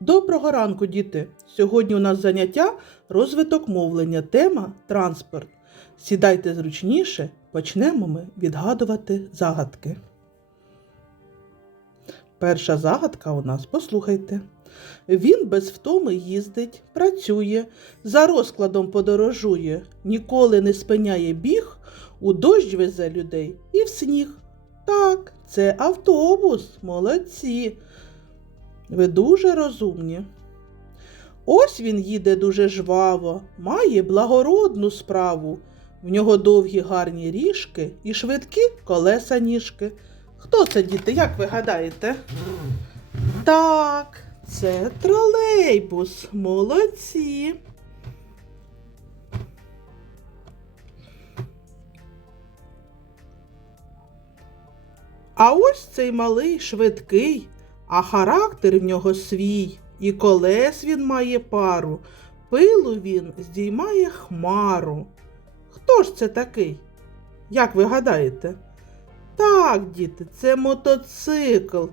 Доброго ранку, діти! Сьогодні у нас заняття розвиток мовлення. Тема транспорт. Сідайте зручніше, почнемо ми відгадувати загадки. Перша загадка у нас, послухайте. Він без втоми їздить, працює, за розкладом подорожує, ніколи не спиняє біг, у дощ везе людей і в сніг. Так, це автобус, молодці. Ви дуже розумні. Ось він їде дуже жваво, має благородну справу. В нього довгі гарні ріжки і швидкі колеса ніжки. Хто це, діти, як ви гадаєте? Так, це тролейбус. Молодці. А ось цей малий швидкий, а характер в нього свій, і колес він має пару, пилу він здіймає хмару. Хто ж це такий? Як ви гадаєте? Так, діти, це мотоцикл,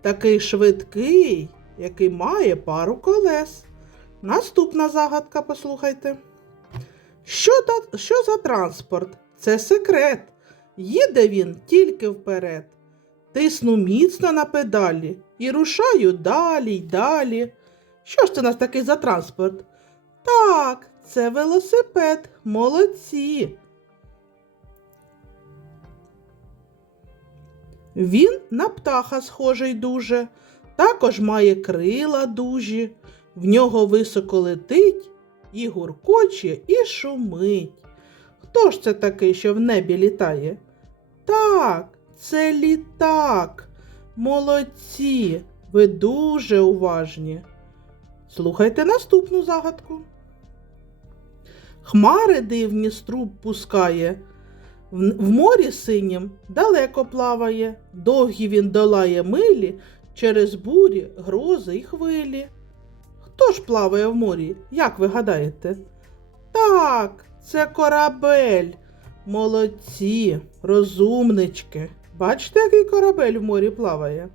такий швидкий, який має пару колес. Наступна загадка, послухайте. Що, та, що за транспорт? Це секрет. Їде він тільки вперед. Тисну міцно на педалі і рушаю далі й далі. Що ж це нас такий за транспорт? Так, це велосипед. Молодці. Він на птаха схожий дуже, також має крила дужі, в нього високо летить, і гуркоче, і шумить. Хто ж це такий, що в небі літає? Так, це літак. Молодці, ви дуже уважні. Слухайте наступну загадку. Хмари дивні струб пускає, в, морі синім далеко плаває, довгі він долає милі через бурі, грози й хвилі. Хто ж плаває в морі, як ви гадаєте? Так, це корабель. Молодці, розумнички. Бачите, який корабель в морі плаває?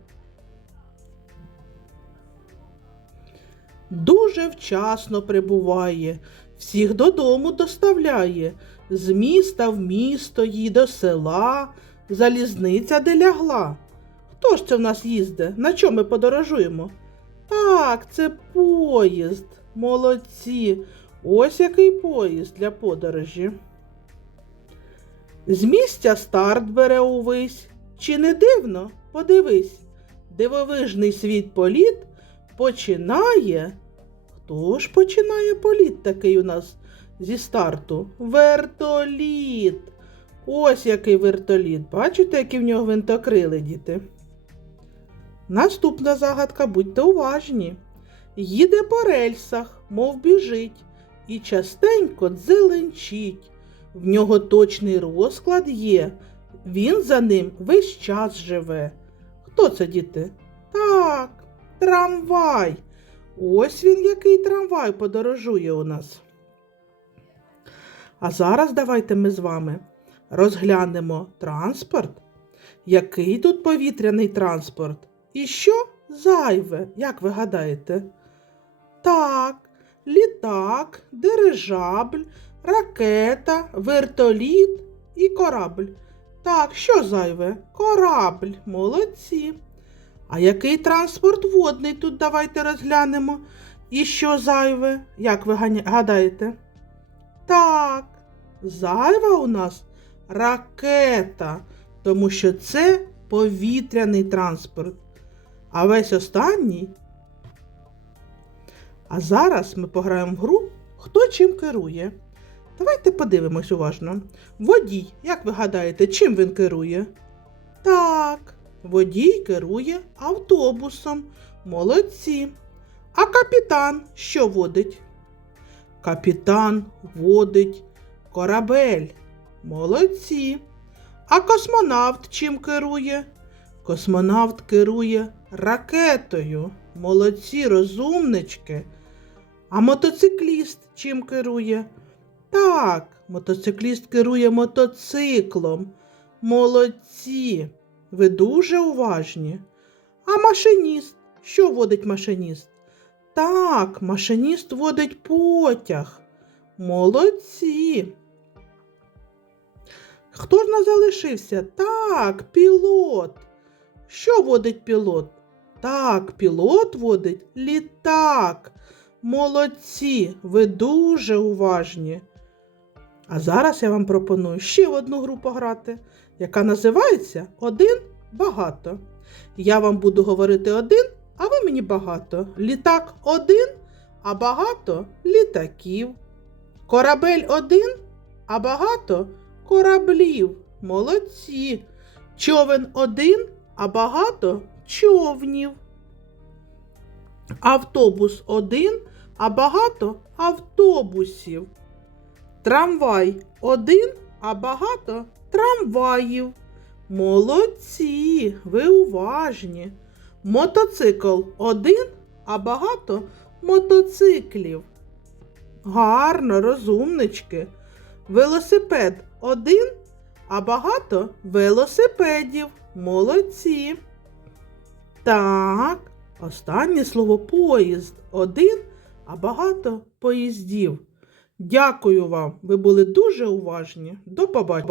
Дуже вчасно прибуває, всіх додому доставляє, з міста в місто їй до села, залізниця де лягла. Хто ж це в нас їзде? На чому ми подорожуємо? Так, це поїзд. Молодці. Ось який поїзд для подорожі. З місця старт бере увесь. Чи не дивно? Подивись. Дивовижний світ політ починає. Хто ж починає політ такий у нас зі старту? Вертоліт. Ось який вертоліт. Бачите, які в нього винтокрили, діти? Наступна загадка, будьте уважні. Їде по рельсах, мов біжить, і частенько дзеленчить. В нього точний розклад є, він за ним весь час живе. Хто це, діти? Так, трамвай. Ось він який трамвай подорожує у нас. А зараз давайте ми з вами розглянемо транспорт. Який тут повітряний транспорт? І що зайве, як ви гадаєте? Так, літак, дирижабль, ракета, вертоліт і корабль. Так, що зайве? Корабль, молодці. А який транспорт водний тут давайте розглянемо. І що зайве, як ви гадаєте? Так, зайва у нас ракета, тому що це повітряний транспорт. А весь останній. А зараз ми пограємо в гру Хто чим керує. Давайте подивимось уважно. Водій, як ви гадаєте, чим він керує? Так, водій керує автобусом. Молодці. А капітан що водить? Капітан водить корабель. Молодці. А космонавт чим керує? Космонавт керує ракетою. Молодці, розумнички. А мотоцикліст чим керує? Так, мотоцикліст керує мотоциклом. Молодці. Ви дуже уважні. А машиніст? Що водить машиніст? так, машиніст водить потяг. Молодці. Хто ж нас залишився? Так, пілот. Що водить пілот? Так, пілот водить літак. Молодці, ви дуже уважні. А зараз я вам пропоную ще одну гру пограти, яка називається Один багато. Я вам буду говорити один, а ви мені багато. Літак один, а багато літаків. Корабель один, а багато кораблів. Молодці. Човен один, а багато човнів. Автобус один, а багато автобусів. Трамвай один, а багато трамваїв. Молодці, ви уважні. Мотоцикл один, а багато мотоциклів. Гарно, розумнички. Велосипед один, а багато велосипедів. Молодці. Так, останнє слово поїзд один, а багато поїздів. Дякую вам, ви були дуже уважні. До побачення.